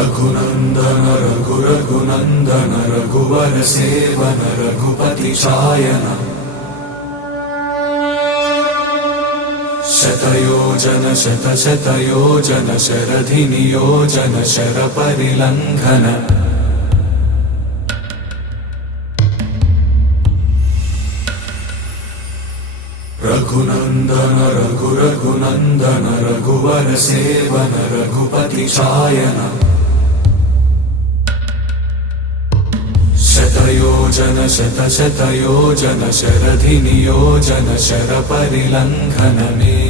रघुनंदन रघुनंदन रघुवर seven Raghupati Shayan शतयोजन शतशतयोजन शरधि नियोजन शरपरिलंघन रघुनंदन रघुनंदन रघुवर seven Raghupati Shayan शतयोजन शतशतयोजन शरधि नियोजन शरपरिलंघन में